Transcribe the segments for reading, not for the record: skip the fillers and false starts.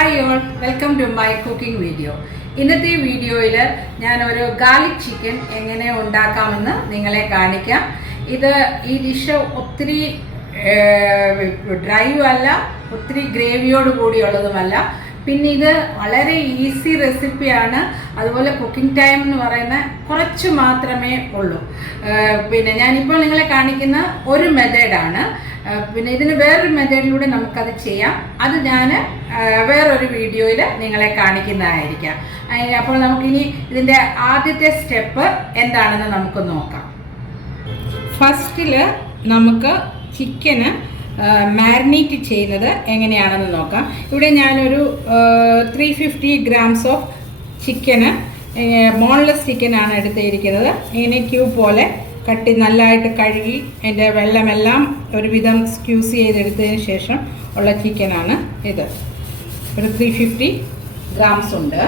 Hi all, welcome to my cooking video. ഇന്നത്തെ വീഡിയോയിൽ ഞാനൊരു ഗാർലിക് ചിക്കൻ എങ്ങനെ ഉണ്ടാക്കാമെന്ന് നിങ്ങളെ കാണിക്കാം. ഈ ഡിഷ് ഒത്തിരി ഡ്രൈയും അല്ല, ഒത്തിരി ഗ്രേവിയോട് കൂടിയുള്ളതുമല്ല. പിന്നെ ഇത് വളരെ ഈസി റെസിപ്പിയാണ്. അതുപോലെ കുക്കിംഗ് ടൈം എന്ന് പറയുന്ന കുറച്ച് മാത്രമേ ഉള്ളൂ. പിന്നെ ഞാനിപ്പോൾ നിങ്ങളെ കാണിക്കുന്ന ഒരു മെത്തേഡാണ്. പിന്നെ ഇതിന് വേറൊരു മെത്തേഡിലൂടെ നമുക്കത് ചെയ്യാം. അത് ഞാൻ വേറൊരു വീഡിയോയിൽ നിങ്ങളെ കാണിക്കുന്നതായിരിക്കാം. അപ്പോൾ നമുക്കിനി ഇതിൻ്റെ ആദ്യത്തെ സ്റ്റെപ്പ് എന്താണെന്ന് നമുക്ക് നോക്കാം. ഫസ്റ്റിൽ നമുക്ക് ചിക്കന് മാരിനേറ്റ് ചെയ്യുന്നത് എങ്ങനെയാണെന്ന് നോക്കാം. ഇവിടെ ഞാനൊരു 350 grams ഓഫ് ചിക്കന്, ബോൺലെസ് ചിക്കനാണ് എടുത്തിരിക്കുന്നത്. ഇങ്ങനെ ക്യൂബ് പോലെ നല്ലതായിട്ട് കഴുകി അതിൻ്റെ വെള്ളമെല്ലാം ഒരുവിധം സ്ക്യൂസ് ചെയ്തെടുത്തതിന് ശേഷം ഉള്ള ചിക്കനാണ് ഇത്. ഒരു 350 grams ഉണ്ട്.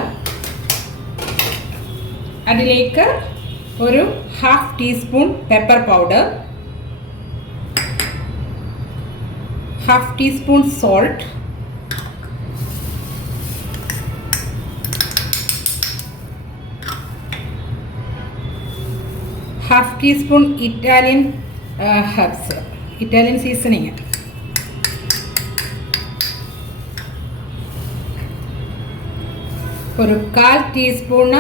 അതിലേക്ക് ഒരു 1/2 teaspoon pepper powder, 1/2 teaspoon salt, half teaspoon Italian herbs, Italian seasoning, ഒരു 1/4 teaspoon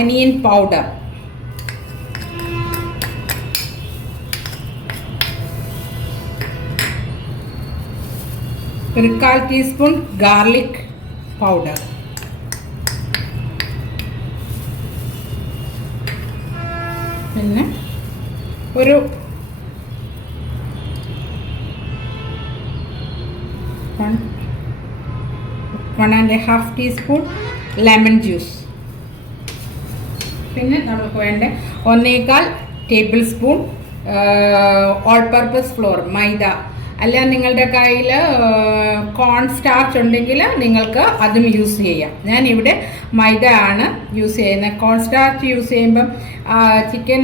onion powder, ഒരു 1/4 teaspoon garlic powder, പിന്നെ ഒരു 1.5 teaspoon ലെമൺ ജ്യൂസ്. പിന്നെ നമുക്ക് വേണ്ട 1.25 tablespoon ഓൾ പർപ്പസ് ഫ്ലോർ, മൈദ. അല്ല നിങ്ങളുടെ കയ്യിൽ കോൺ സ്റ്റാർച്ച് ഉണ്ടെങ്കിൽ നിങ്ങൾക്ക് അതും യൂസ് ചെയ്യാം. ഞാനിവിടെ മൈദ ആണ് യൂസ് ചെയ്യുന്നത്. കോൺ സ്റ്റാർച്ച് യൂസ് ചെയ്യുമ്പം ചിക്കൻ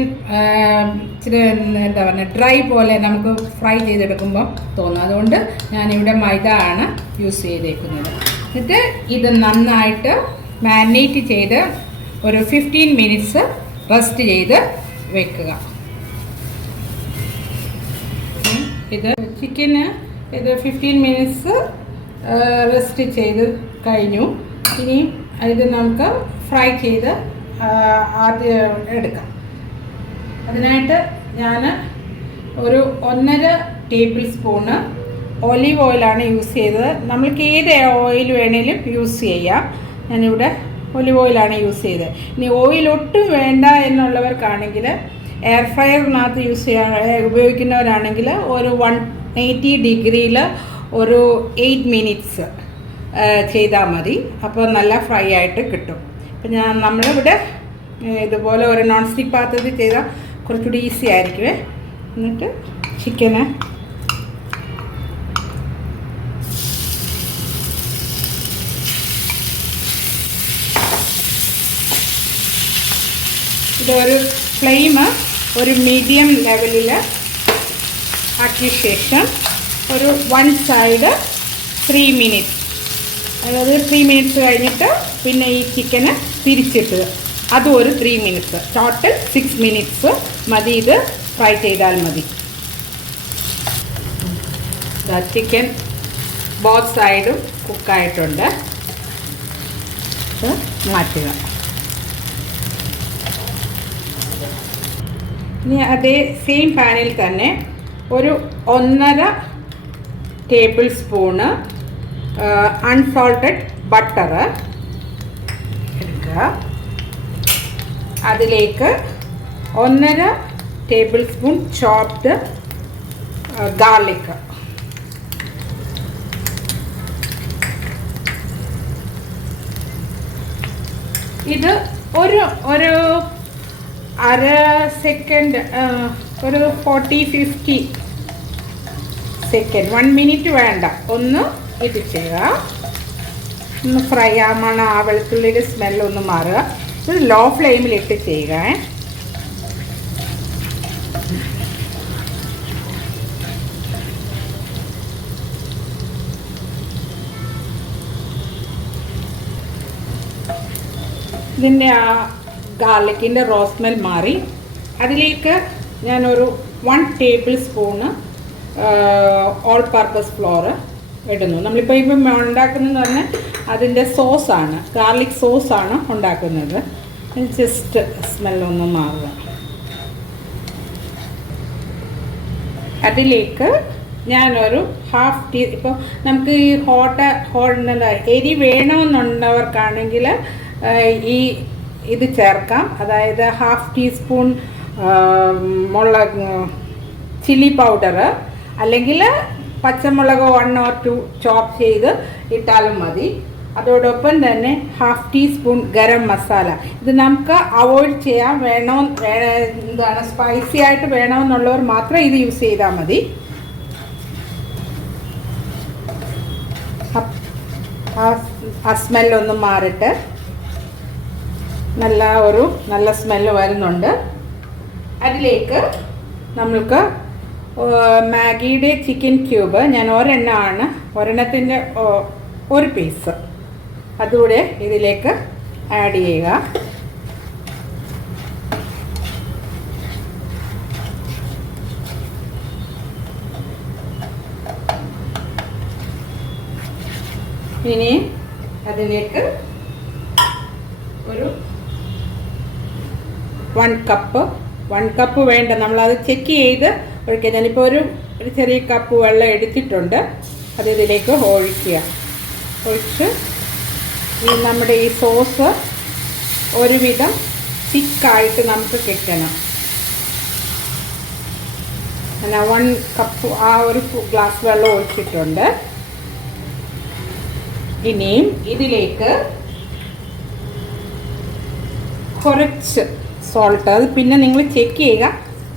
ഇച്ചിരി എന്താ പറയുക, ഡ്രൈ പോലെ നമുക്ക് ഫ്രൈ ചെയ്തെടുക്കുമ്പോൾ തോന്നും. അതുകൊണ്ട് ഞാനിവിടെ മൈദ ആണ് യൂസ് ചെയ്തേക്കുന്നത്. എന്നിട്ട് ഇത് നന്നായിട്ട് മാരിനേറ്റ് ചെയ്ത് ഒരു 15 minutes റെസ്റ്റ് ചെയ്ത് വെക്കുക. ഇത് ചിക്കന് 15 minutes റെസ്റ്റ് ചെയ്ത് കഴിഞ്ഞു. ഇനി ഇത് നമുക്ക് ഫ്രൈ ചെയ്ത് ആദ്യം എടുക്കാം. അതിനായിട്ട് ഞാൻ ഒരു 1.5 tablespoon ഒലീവ് ഓയിലാണ് യൂസ് ചെയ്തത്. നമ്മൾക്ക് ഏത് ഓയിൽ വേണേലും യൂസ് ചെയ്യാം. ഞാനിവിടെ ഒലിവ് ഓയിലാണ് യൂസ് ചെയ്തത്. ഇനി ഓയിൽ ഒട്ടും വേണ്ട എന്നുള്ളവർക്കാണെങ്കിൽ എയർ ഫ്രയറിനകത്ത് ഉപയോഗിക്കുന്നവരാണെങ്കിൽ ഒരു 180 ഡിഗ്രിയിൽ ഒരു 8 minutes ചെയ്താൽ മതി. അപ്പോൾ നല്ല ഫ്രൈ ആയിട്ട് കിട്ടും. അപ്പം നമ്മളിവിടെ ഇതുപോലെ ഒരു നോൺ സ്റ്റിക്ക് പാത്രത്തിൽ ചെയ്താൽ കുറച്ചുകൂടി ഈസി ആയിരിക്കുമേ. എന്നിട്ട് ചിക്കന് ഇതൊരു ഫ്ലെയിം ഒരു മീഡിയം ലെവലിൽ ആക്കിയ ശേഷം ഒരു 1 side 3 minutes, അതായത് 3 minutes കഴിഞ്ഞിട്ട് പിന്നെ ഈ ചിക്കന് തിരിച്ചിട്ട് അതും ഒരു 3 minutes, ടോട്ടൽ 6 minutes മതി. ഇത് ഫ്രൈ ചെയ്താൽ മതി. ചിക്കൻ ബോത്ത് സൈഡും കുക്കായിട്ടുണ്ട്. മാറ്റുക. ഇനി അതേ സെയിം പാനിൽ തന്നെ ഒരു 1.5 tablespoon അൺസോൾട്ടഡ് ബട്ടർ എടുക്കുക. അതിലേക്ക് 1.5 tablespoon ചോപ്ഡ് ഗാർലിക്, ഇത് ഒരു 1/2 second, ഒരു 40-50 seconds, 1 minute വേണ്ട, ഒന്ന് ഇത് ചെയ്യുക. ഒന്ന് ഫ്രൈ ആവണം. ആ വെളുത്തുള്ളിയുടെ സ്മെല്ലൊന്ന് മാറുക. ഇത് ലോ ഫ്ലെയിമിലിട്ട് ചെയ്യുക. ഇതിൻ്റെ ആ ഗാർലിക്കിൻ്റെ റോ സ്മെൽ മാറി. അതിലേക്ക് ഞാനൊരു 1 table spoon all purpose floor ഇടുന്നു. നമ്മളിപ്പോൾ ഉണ്ടാക്കുന്നതെന്ന് പറഞ്ഞാൽ അതിൻ്റെ സോസാണ്, ഗാർലിക് സോസാണ് ഉണ്ടാക്കുന്നത്. ജസ്റ്റ് സ്മെല്ലൊന്ന് മാറുക. അതിലേക്ക് ഞാനൊരു ഇപ്പോൾ നമുക്ക് ഈ എന്താ എരി വേണമെന്നുള്ളവർക്കാണെങ്കിൽ ഇത് ചേർക്കാം. അതായത് 1/2 ടീസ്പൂൺ ചില്ലി പൗഡർ, അല്ലെങ്കിൽ പച്ചമുളക് 1 or 2 ചോപ്പ് ചെയ്ത് ഇട്ടാലും മതി. അതോടൊപ്പം തന്നെ 1/2 ടീസ്പൂൺ ഗരം മസാല. ഇത് നമുക്ക് അവോയ്ഡ് ചെയ്യാം. എന്താണ് സ്പൈസി ആയിട്ട് വേണമെന്നുള്ളവർ മാത്രം ഇത് യൂസ് ചെയ്താൽ മതി. ആ സ്മെല്ലൊന്ന് മാറിയിട്ട് നല്ല സ്മെല്ല് വരുന്നുണ്ട്. അതിലേക്ക് നമ്മൾക്ക് മാഗിയുടെ ചിക്കൻ ക്യൂബ്, ഞാൻ ഒരെണ്ണത്തിൻ്റെ 1 പീസ് അതുകൂടെ ഇതിലേക്ക് ആഡ് ചെയ്യുക. ഇനി അതിലേക്ക് ഒരു 1 കപ്പ് വേണ്ട, നമ്മളത് ചെക്ക് ചെയ്ത് ഒഴിക്കുക. ഞാനിപ്പോൾ ഒരു ചെറിയ കപ്പ് വെള്ളം എടുത്തിട്ടുണ്ട്. അത് ഇതിലേക്ക് ഒഴിച്ച് നമ്മുടെ ഈ സോസ് ഒരുവിധം തിക്കായിട്ട് നമുക്ക് കിട്ടണം. ഞാൻ 1 കപ്പ് ഒരു ഗ്ലാസ് വെള്ളം ഒഴിച്ചിട്ടുണ്ട്. ഇനിയും ഇതിലേക്ക് കുറച്ച് സോൾട്ട്, അത് പിന്നെ നിങ്ങൾ ചെക്ക് ചെയ്യുക.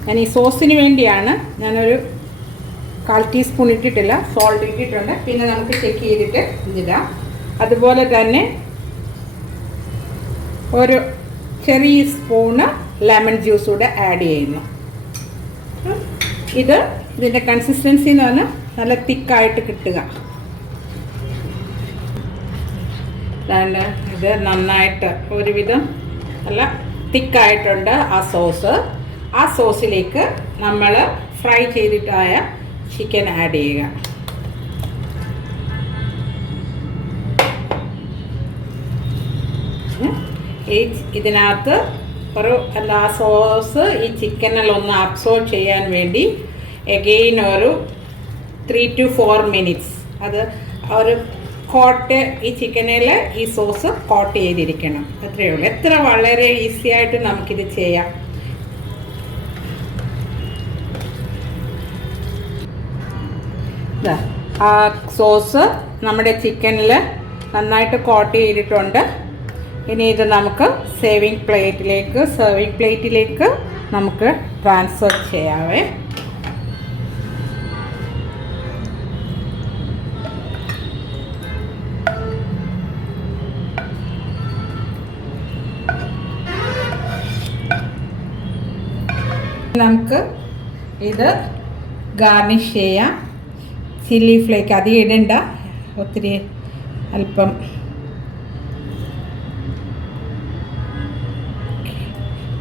ഞാൻ ഈ സോസിന് വേണ്ടിയാണ് ഞാനൊരു 1/4 ടീസ്പൂൺ ഇട്ടിട്ടില്ല, സോൾട്ട് ഇട്ടിട്ടുണ്ട്. പിന്നെ നമുക്ക് ചെക്ക് ചെയ്തിട്ട് ഇതിടാം. അതുപോലെ തന്നെ ഒരു ചെറിയ സ്പൂണ് ലെമൺ ജ്യൂസ് കൂടെ ആഡ് ചെയ്യുന്നു. ഇതിൻ്റെ കൺസിസ്റ്റൻസി എന്ന് പറഞ്ഞാൽ നല്ല തിക്കായിട്ട് കിട്ടുക. ഇത് നന്നായിട്ട് ഒരുവിധം നല്ല തിക്കായിട്ടുണ്ട് ആ സോസിലേക്ക് നമ്മൾ ഫ്രൈ ചെയ്തിട്ടായ ചിക്കൻ ആഡ് ചെയ്യുക. ഇതിനകത്ത് സോസ് ഈ ചിക്കനിലൊന്ന് അബ്സോർബ് ചെയ്യാൻ വേണ്ടി എഗെയിൻ ഒരു 3 to 4 minutes അത് ഒരു കോട്ട് ഈ ചിക്കനിൽ ഈ സോസ് കോട്ട് ചെയ്തിരിക്കണം. അത്രയേ ഉള്ളൂ. വളരെ ഈസി ആയിട്ട് നമുക്കിത് ചെയ്യാം. ആ സോസ് നമ്മുടെ ചിക്കനിൽ നന്നായിട്ട് കോട്ട് ചെയ്തിട്ടുണ്ട്. ഇനി ഇത് നമുക്ക് സെർവിങ് പ്ലേറ്റിലേക്ക് നമുക്ക് ട്രാൻസ്ഫർ ചെയ്യാവേ. നമുക്ക് ഇത് ഗാർണിഷ് ചെയ്യാം. ചില്ലി ഫ്ലേക്ക് അധികം ഇടണ്ട, ഒത്തിരി അല്പം.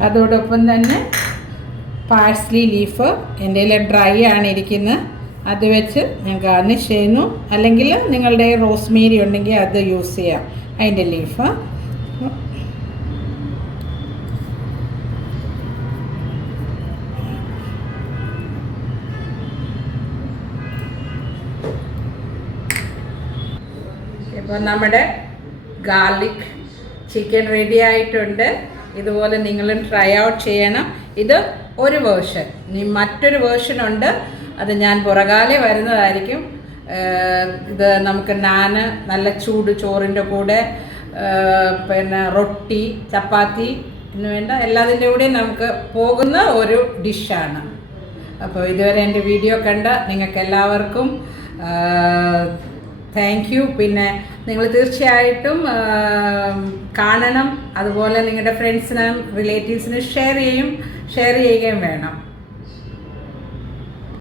അതോടൊപ്പം തന്നെ പാഴ്സ്ലി ലീഫ് എൻ്റെ കയ്യിൽ ഡ്രൈ ആണ് ഇരിക്കുന്നത്, അത് വെച്ച് ഞാൻ ഗാർണിഷ് ചെയ്യുന്നു. അല്ലെങ്കിൽ നിങ്ങളുടെ റോസ്മേരി ഉണ്ടെങ്കിൽ അത് യൂസ് ചെയ്യാം, അതിൻ്റെ ലീഫ്. ഇപ്പോൾ നമ്മുടെ ഗാർലിക് ചിക്കൻ റെഡി ആയിട്ടുണ്ട്. ഇതുപോലെ നിങ്ങളും ട്രൈ ഔട്ട് ചെയ്യണം. ഇത് ഒരു വേർഷൻ. ഇനി മറ്റൊരു വേർഷനുണ്ട്, അത് ഞാൻ പുറകാലെ വരുന്നതായിരിക്കും. ഇത് നമുക്ക് നാന് നല്ല ചൂട് ചോറിൻ്റെ കൂടെ, പിന്നെ റൊട്ടി, ചപ്പാത്തി എന്ന് വേണ്ട എല്ലാത്തിൻ്റെ കൂടെയും നമുക്ക് പോകുന്ന ഒരു ഡിഷാണ്. അപ്പോൾ ഇതുവരെ എൻ്റെ വീഡിയോ കണ്ട നിങ്ങൾക്ക് എല്ലാവർക്കും താങ്ക് യു. പിന്നെ നിങ്ങൾ തീർച്ചയായിട്ടും കാണണം. അതുപോലെ നിങ്ങളുടെ ഫ്രണ്ട്സിനും റിലേറ്റീവ്സിനും ഷെയർ ചെയ്യുകയും വേണം.